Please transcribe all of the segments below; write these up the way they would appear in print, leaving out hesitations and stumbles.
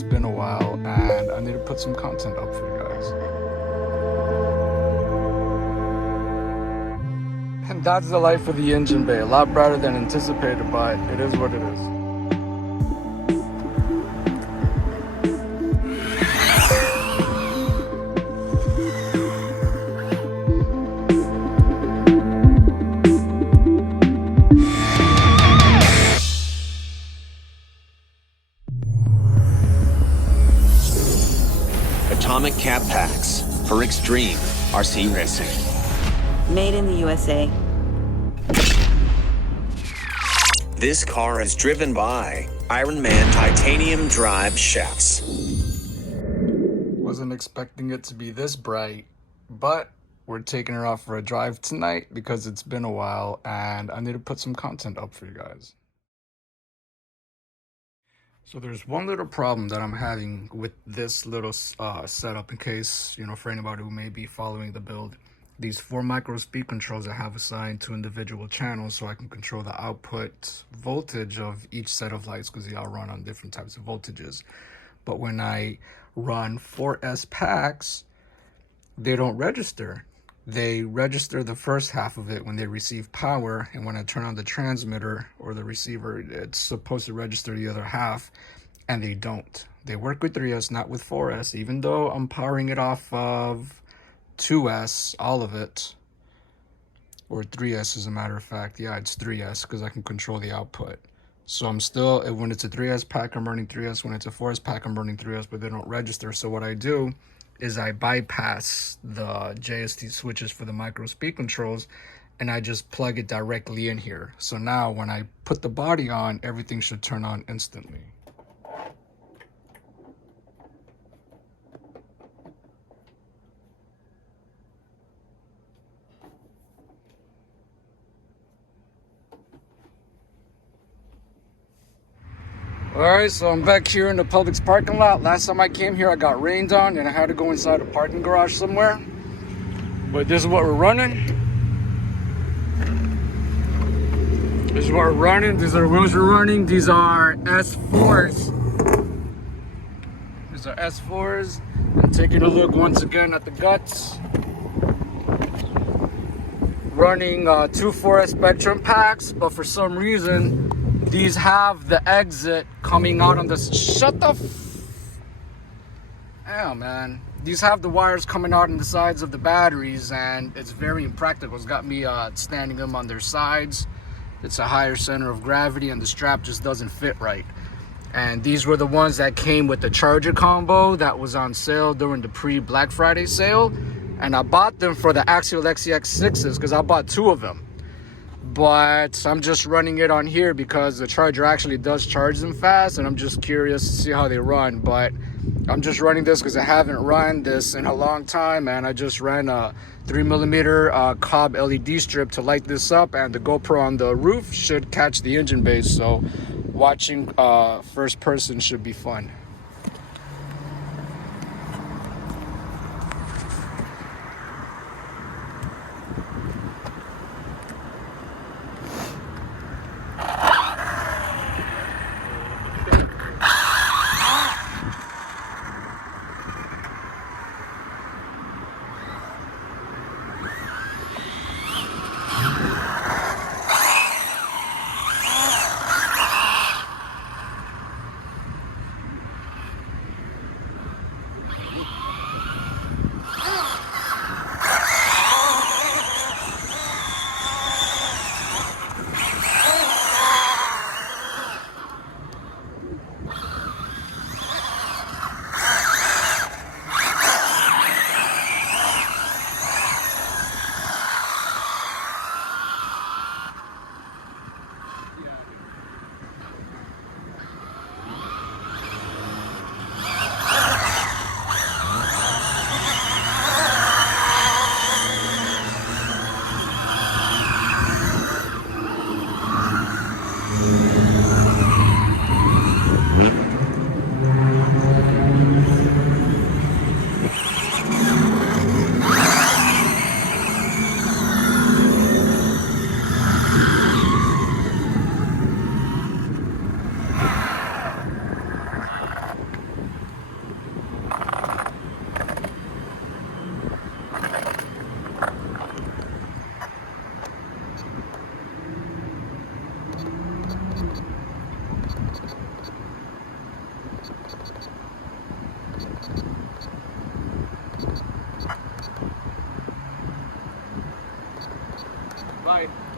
it's been a while and I need to put some content up for you guys. And that's the life of the engine bay. A lot brighter than anticipated, but it is what it is. Atomic Cap Packs for extreme RC racing. Made in the USA. This car is driven by Ironman titanium drive shafts. Wasn't expecting it to be this bright, but we're taking her off for a drive tonight because it's been a while and I need to put some content up for you guys. So there's one little problem that I'm having with this little setup, in case, for anybody who may be following the build. These 4 micro speed controls I have assigned to individual channels so I can control the output voltage of each set of lights, because they all run on different types of voltages. But when I run 4S packs, they don't register. They register the first half of it when they receive power, and when I turn on the transmitter or the receiver, it's supposed to register the other half, and they don't. They work with 3S, not with 4S, even though I'm powering it off of 2S, all of it, or 3S as a matter of fact. Yeah, it's 3S because I can control the output. So I'm still, when it's a 3S pack, I'm running 3S. When it's a 4S pack, I'm running 3S, but they don't register. So what I do is I bypass the JST switches for the micro speed controls and I just plug it directly in here. So now when I put the body on, everything should turn on instantly. Alright, so I'm back here in the Publix parking lot. Last time I came here, I got rained on and I had to go inside a parking garage somewhere. But this is what we're running. This is what we're running. These are the wheels we're running. These are S4s. These are S4s. I'm taking a look once again at the guts. Running 2 4S Spectrum packs, but for some reason, these have the exit coming out on this. Shut the yeah, man. These have the wires coming out on the sides of the batteries, and it's very impractical. It's got me standing them on their sides. It's a higher center of gravity, and the strap just doesn't fit right. And these were the ones that came with the charger combo that was on sale during the pre-Black Friday sale. And I bought them for the Axial XCX6s because I bought 2 of them. But I'm just running it on here because the charger actually does charge them fast, and I'm just curious to see how they run. But I'm just running this because I haven't run this in a long time, and I just ran a 3mm Cobb LED strip to light this up, and the GoPro on the roof should catch the engine bay, so watching first person should be fun.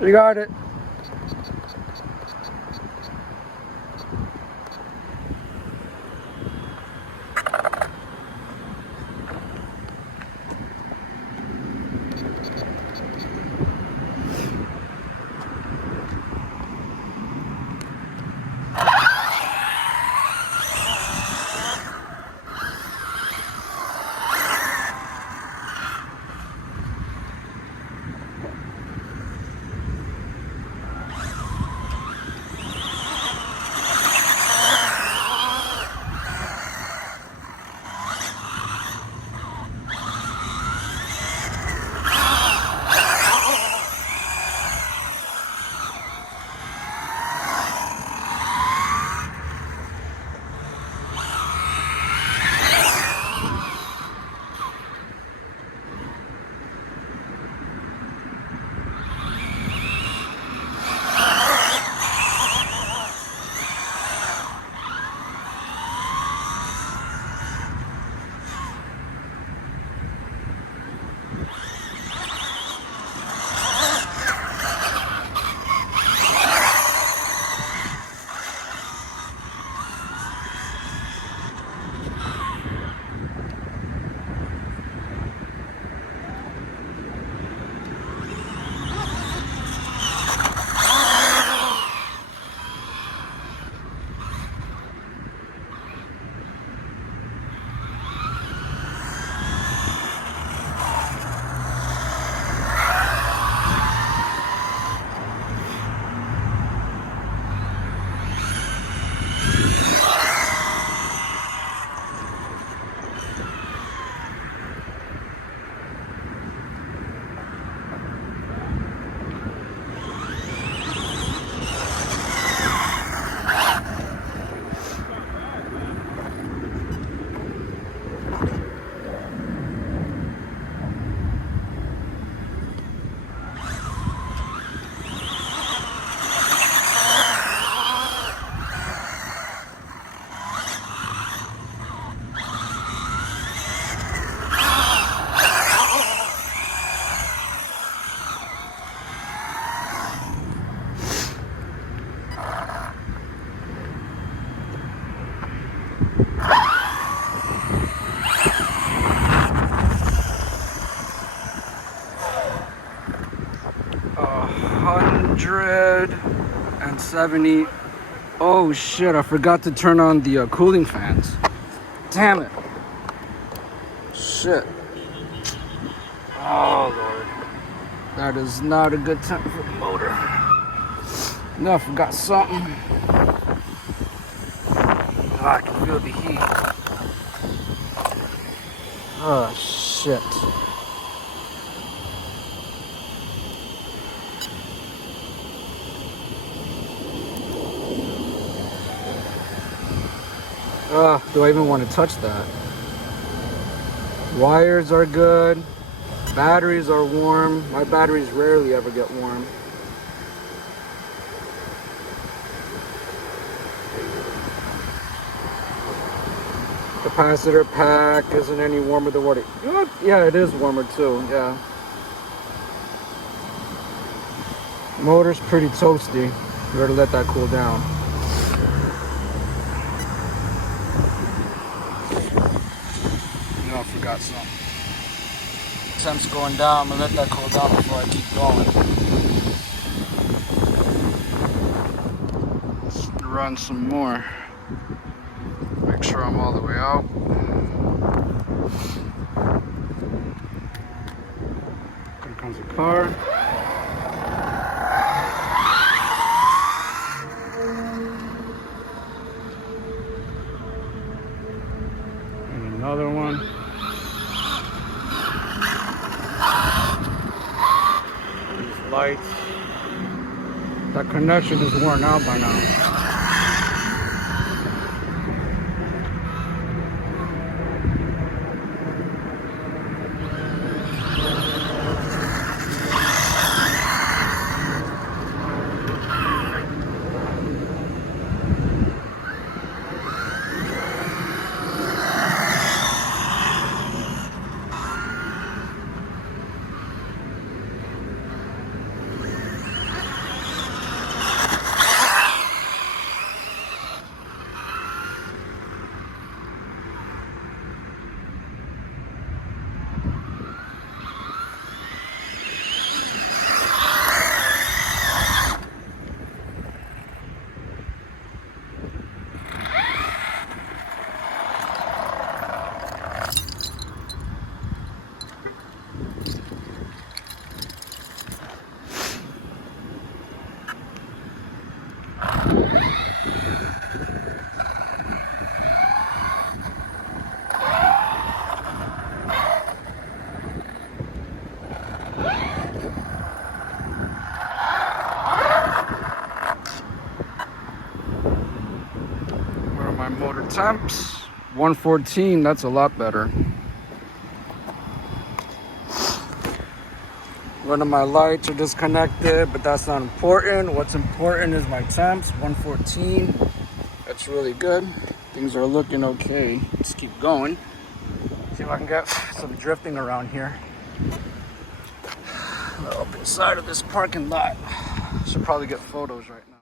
You got it. $170. Oh shit, I forgot to turn on the cooling fans. Damn it. Shit. Oh lord. That is not a good time for the motor. No, I forgot something. Oh, I can feel the heat. Oh shit. Do I even want to touch that? Wires are good. Batteries are warm. My batteries rarely ever get warm. Capacitor pack isn't any warmer than what it... Yeah, it is warmer too, yeah. Motor's pretty toasty. You better let that cool down. I forgot something. Temp's going down. I'm gonna let that cool down before I keep going. Run some more. Make sure I'm all the way out. Here comes a car. And another one. Lights. That connection is worn out by now. my motor temps. 114, that's a lot better. One of my lights are disconnected, but that's not important. What's important is my temps, 114. That's really good. Things are looking okay. Let's keep going. See if I can get some drifting around here. Up inside of this parking lot. Should probably get photos right now.